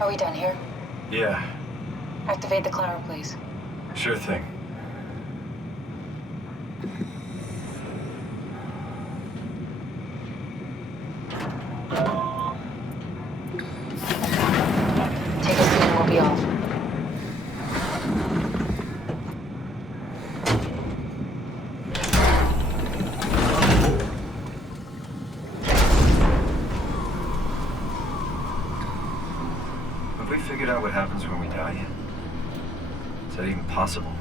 Are we done here? Yeah, Activate the climber, please. sure thing. Take a seat and we'll be off. Have we figured out what happens when we die yet? Is that even possible?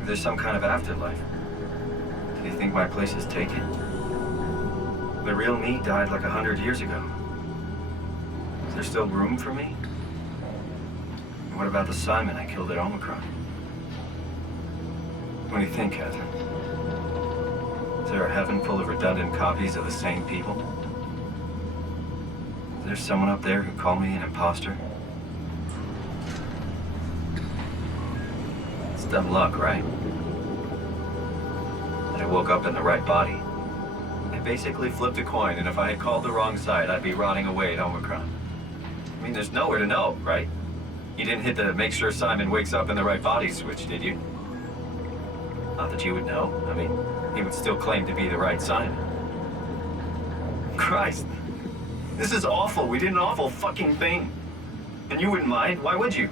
If there's some kind of afterlife, do you think my place is taken? The real me died like 100 years ago. Is there still room for me? And what about the Simon I killed at Omicron? What do you think, Catherine? Is there a heaven full of redundant copies of the same people? Is there someone up there who called me an imposter? It's dumb luck, right? That I woke up in the right body. I basically flipped a coin, and if I had called the wrong side, I'd be rotting away at Omicron. I mean, there's nowhere to know, right? You didn't hit the make sure Simon wakes up in the right body switch, did you? Not that you would know. I mean, he would still claim to be the right Simon. Christ. This is awful. We did an awful fucking thing. And you wouldn't mind? Why would you?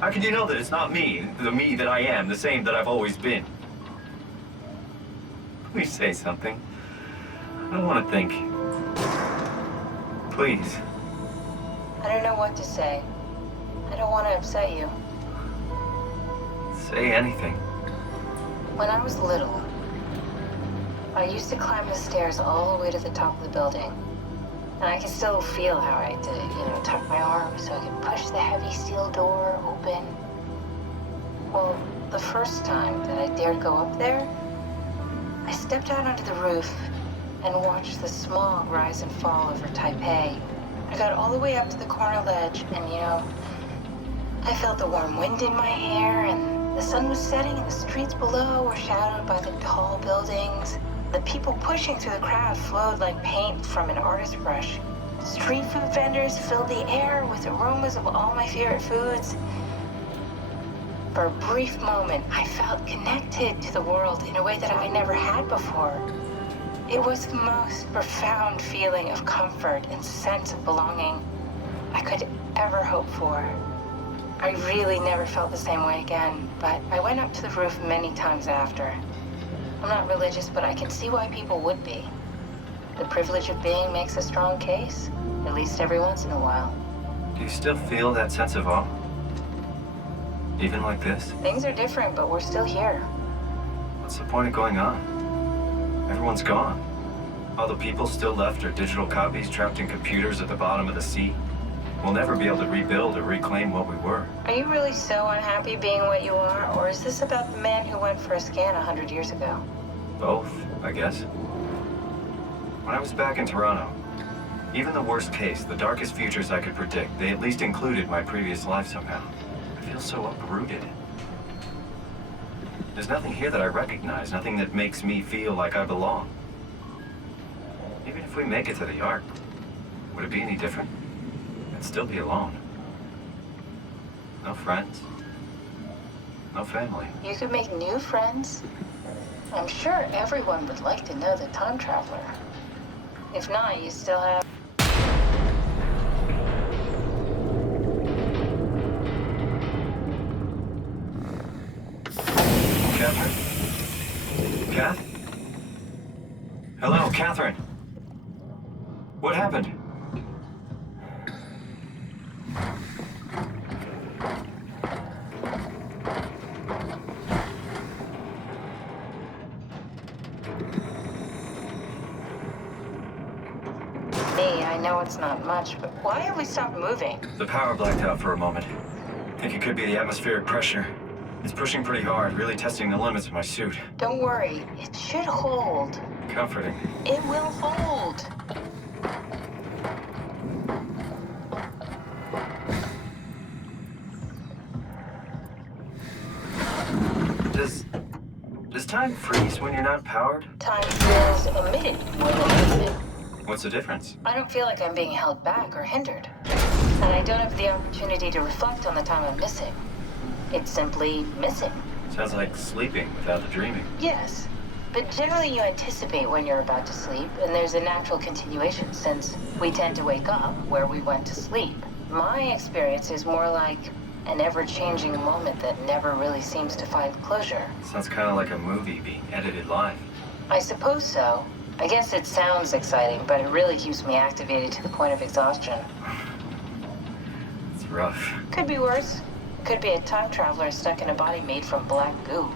How could you know that it's not me, the me that I am, the same that I've always been? Please say something. I don't want to think. Please. I don't know what to say. I don't want to upset you. Say anything. When I was little, I used to climb the stairs all the way to the top of the building. And I can still feel how I had to, tuck my arm so I could push the heavy steel door open. Well, the first time that I dared go up there, I stepped out onto the roof and watched the smog rise and fall over Taipei. I got all the way up to the corner ledge and, I felt the warm wind in my hair and the sun was setting and the streets below were shadowed by the tall buildings. The people pushing through the crowd flowed like paint from an artist's brush. Street food vendors filled the air with aromas of all my favorite foods. For a brief moment, I felt connected to the world in a way that I never had before. It was the most profound feeling of comfort and sense of belonging I could ever hope for. I really never felt the same way again, but I went up to the roof many times after. I'm not religious, but I can see why people would be. The privilege of being makes a strong case, at least every once in a while. Do you still feel that sense of awe? Even like this? Things are different, but we're still here. What's the point of going on? Everyone's gone. All the people still left are digital copies trapped in computers at the bottom of the sea. We'll never be able to rebuild or reclaim what we were. Are you really so unhappy being what you are, or is this about the man who went for a scan 100 years ago? Both, I guess. When I was back in Toronto, even the worst case, the darkest futures I could predict, they at least included my previous life somehow. I feel so uprooted. There's nothing here that I recognize, nothing that makes me feel like I belong. Even if we make it to the Ark, would it be any different? I'd still be alone. No friends. No family. You could make new friends. I'm sure everyone would like to know the time traveler. If not, you still have... Catherine? Kath? Hello, Catherine. What happened? I know it's not much, but why have we stopped moving? The power blacked out for a moment. I think it could be the atmospheric pressure. It's pushing pretty hard, really testing the limits of my suit. Don't worry, it should hold. Comforting. It will hold. Does time freeze when you're not powered? Time feels emitted more than movement. What's the difference? I don't feel like I'm being held back or hindered. And I don't have the opportunity to reflect on the time I'm missing. It's simply missing. Sounds like sleeping without the dreaming. Yes, but generally you anticipate when you're about to sleep, and there's a natural continuation since we tend to wake up where we went to sleep. My experience is more like an ever-changing moment that never really seems to find closure. Sounds kind of like a movie being edited live. I suppose so. I guess it sounds exciting, but it really keeps me activated to the point of exhaustion. It's rough. Could be worse. Could be a time traveler stuck in a body made from black goo.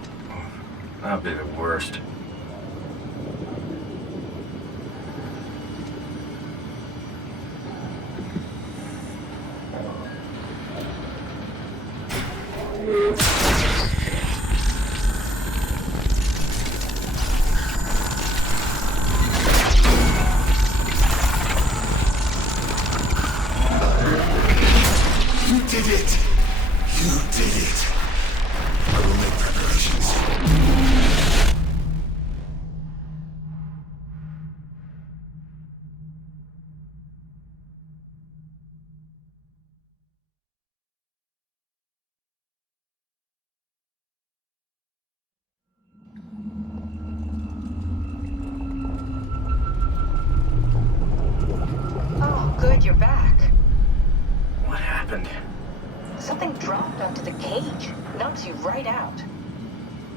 That'd be the worst. You did it! You did it! I will make preparations. Oh, good, you're back. What happened? Something dropped onto the cage. Knocks you right out.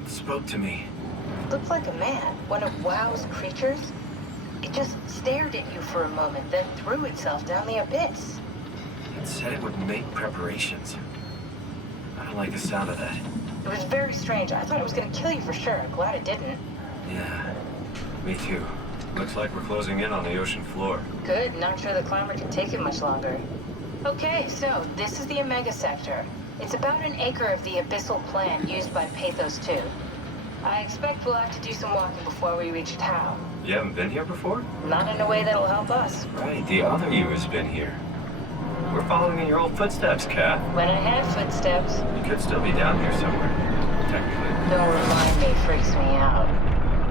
It spoke to me. Looked like a man, one of WoW's creatures. It just stared at you for a moment, then threw itself down the abyss. It said it would make preparations. I don't like the sound of that. It was very strange. I thought it was gonna kill you for sure. Glad it didn't. Yeah, me too. Looks like we're closing in on the ocean floor. Good, not sure the climber can take it much longer. Okay, so this is the Omega Sector. It's about an acre of the abyssal plant used by Pathos 2. I expect we'll have to do some walking before we reach town. You haven't been here before? Not in a way that'll help us. Right, the other you has been here. We're following in your old footsteps, Kat. When I have footsteps, You could still be down here somewhere, technically. don't remind me, freaks me out.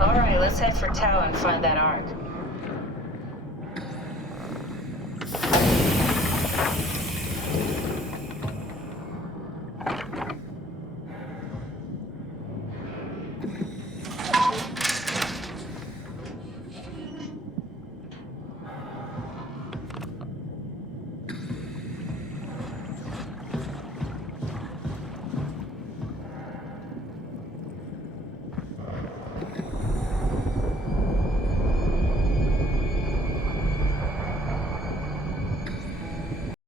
All right, let's head for Tau and find that ark.